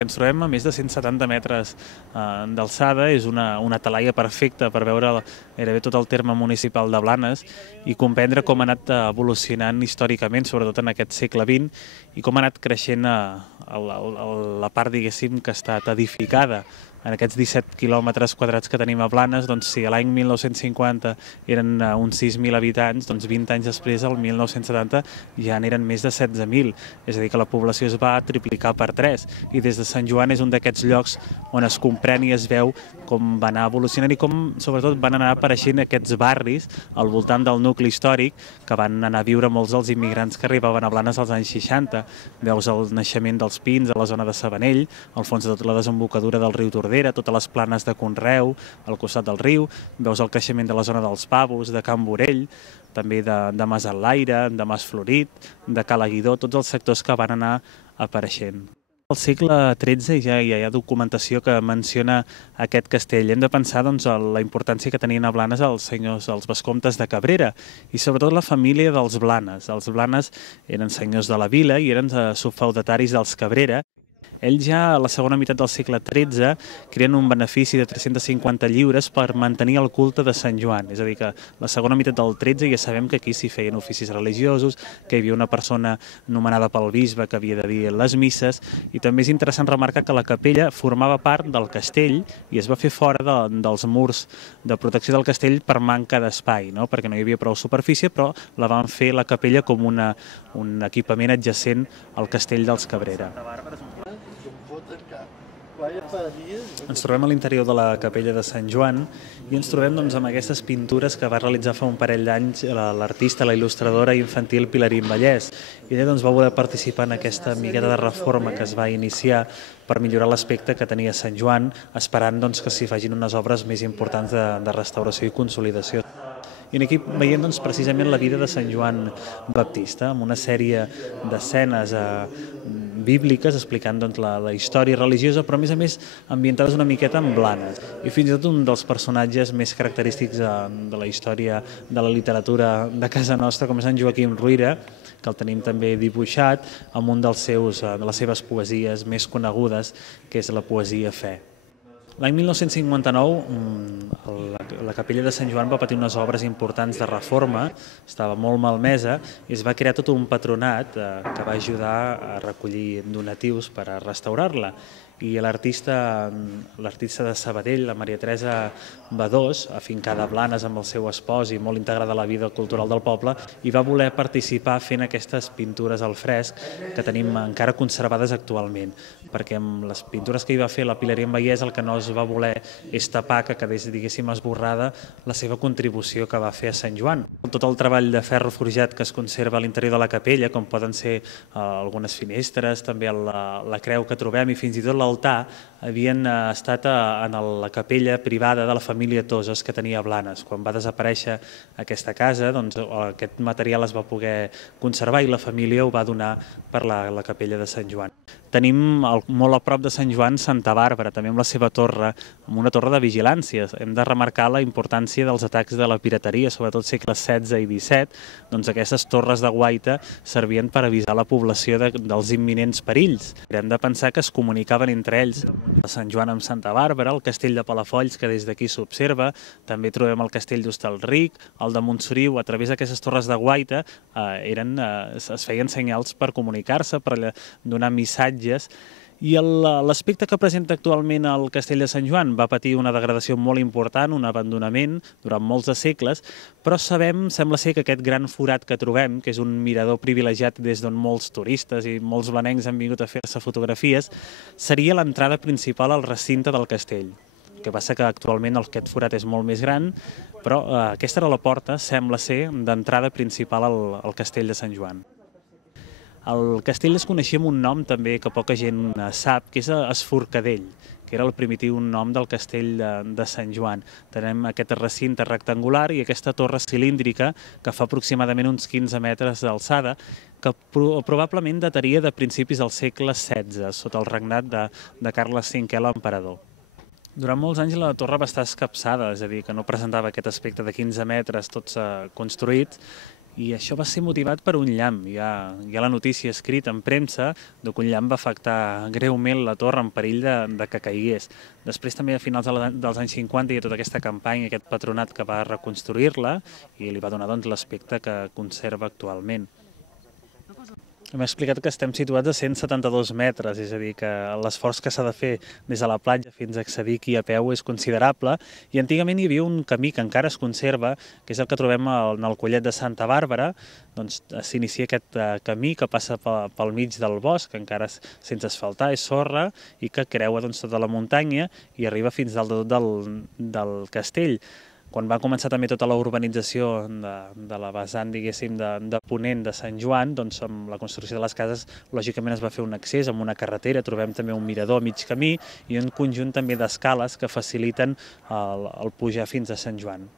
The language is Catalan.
Ens trobem a més de 170 metres d'alçada, és una talaia perfecta per veure gairebé tot el terme municipal de Blanes i comprendre com ha anat evolucionant històricament, sobretot en aquest segle XX, i com ha anat creixent la part, diguéssim, que ha estat edificada. En aquests 17 quilòmetres quadrats que tenim a Blanes, doncs si a l'any 1950 eren uns 6.000 habitants, doncs 20 anys després, el 1970, ja n'eren més de 16.000. És a dir, que la població es va triplicar per 3. I des de Sant Joan és un d'aquests llocs on es comprèn i es veu com va anar evolucionant i com, sobretot, van anar apareixent aquests barris al voltant del nucli històric que van anar a viure molts dels immigrants que arribaven a Blanes als anys 60. Veus el naixement dels Pins a la zona de Sabanell, al fons de tota la desembocadura del riu Tordera, totes les planes de conreu al costat del riu, veus el creixement de la zona dels Pavos, de Can Borell, també de Mas Enlaire, de Mas Florit, de Cala Guidó, tots els sectors que van anar apareixent. Al segle XIII ja hi ha documentació que menciona aquest castell. Hem de pensar doncs, en la importància que tenien a Blanes els senyors, els vescomtes de Cabrera i sobretot la família dels Blanes. Els Blanes eren senyors de la vila i eren subfeudataris dels Cabrera. Ells ja a la segona meitat del segle XIII creen un benefici de 350 lliures per mantenir el culte de Sant Joan. És a dir, que la segona meitat del XIII ja sabem que aquí s'hi feien oficis religiosos, que hi havia una persona nomenada pel bisbe que havia de dir les misses, i també és interessant remarcar que la capella formava part del castell i es va fer fora dels murs de protecció del castell per manca d'espai, no? Perquè no hi havia prou superfície, però la van fer la capella com un equipament adjacent al castell dels Cabrera. Ens trobem a l'interior de la capella de Sant Joan i ens trobem doncs, amb aquestes pintures que va realitzar fa un parell d'anys l'artista, la il·lustradora infantil Pilarín Vallès. I ella doncs, va voler participar en aquesta miqueta de reforma que es va iniciar per millorar l'aspecte que tenia Sant Joan, esperant doncs, que s'hi facin unes obres més importants de restauració i consolidació. I aquí veiem doncs, precisament la vida de Sant Joan Baptista, amb una sèrie d'escenes bíbliques explicant doncs, la història religiosa, però a més ambientades una miqueta en Blanes. I fins i tot un dels personatges més característics de la història de la literatura de casa nostra, com és en Joaquim Ruyra, que el tenim també dibuixat amb un de les seves poesies més conegudes, que és la poesia Fe. L'any 1959 la capella de Sant Joan va patir unes obres importants de reforma, estava molt malmesa i es va crear tot un patronat que va ajudar a recollir donatius per a restaurar-la. I l'artista de Sabadell, la Maria Teresa Badós, afincada a Blanes amb el seu espòs i molt integrada a la vida cultural del poble, hi va voler participar fent aquestes pintures al fresc que tenim encara conservades actualment, perquè amb les pintures que hi va fer la Pilarín Vallès el que no es va voler és tapar, que quedés, diguéssim, esborrada la seva contribució que va fer a Sant Joan. Tot el treball de ferro forjat que es conserva a l'interior de la capella, com poden ser algunes finestres, també la creu que trobem i fins i tot l'altar, havien estat en la capella privada de la família Toses que tenia a Blanes. Quan va desaparèixer aquesta casa, doncs, aquest material es va poder conservar i la família ho va donar per la capella de Sant Joan. Tenim molt a prop de Sant Joan Santa Bàrbara, també amb la seva torre, amb una torre de vigilància. Hem de remarcar la importància dels atacs de la pirateria, sobretot segles XVI i XVII. Doncs aquestes torres de guaita servien per avisar la població dels imminents perills. Hem de pensar que es comunicaven entre ells. A Sant Joan amb Santa Bàrbara, el castell de Palafolls, que des d'aquí s'observa, també trobem el castell d'Hostalric, el de Montsoriu, a través d'aquestes torres de guaita es feien senyals per comunicar-se, per donar missatges. I l'aspecte que presenta actualment el castell de Sant Joan va patir una degradació molt important, un abandonament durant molts de segles, però sembla ser que aquest gran forat que trobem, que és un mirador privilegiat des d'on molts turistes i molts blanencs han vingut a fer-se fotografies, seria l'entrada principal al recinte del castell. El que passa que actualment aquest forat és molt més gran, però aquesta era la porta, sembla ser, d'entrada principal al castell de Sant Joan. El castell es coneixia amb un nom també que poca gent sap, que és Esforcadell, que era el primitiu nom del castell de Sant Joan. Tenim aquest recinte rectangular i aquesta torre cilíndrica que fa aproximadament uns 15 metres d'alçada, que probablement dataria de principis del segle XVI, sota el regnat de Carles V l'emperador. Durant molts anys la torre va estar escapçada, és a dir, que no presentava aquest aspecte de 15 metres tots construïts, I això va ser motivat per un llamp. Hi ha la notícia escrita en premsa que un llamp va afectar greument la torre en perill de que caigués. Després també a finals dels anys 50 hi ha tota aquesta campanya, aquest patronat que va reconstruir-la i li va donar l'aspecte que conserva actualment. M'ha explicat que estem situats a 172 metres, és a dir, que l'esforç que s'ha de fer des de la platja fins a accedir aquí a peu és considerable, i antigament hi havia un camí que encara es conserva, que és el que trobem en el Collet de Santa Bàrbara. Doncs s'inicia aquest camí que passa pel mig del bosc, encara sense asfaltar, és sorra, i que creua tota la muntanya i arriba fins dalt del castell. Quan va començar també tota la urbanització de la vessant, diguéssim, de ponent de Sant Joan, doncs amb la construcció de les cases, lògicament es va fer un accés amb una carretera, trobem també un mirador a mig camí i un conjunt també d'escales que faciliten el pujar fins a Sant Joan.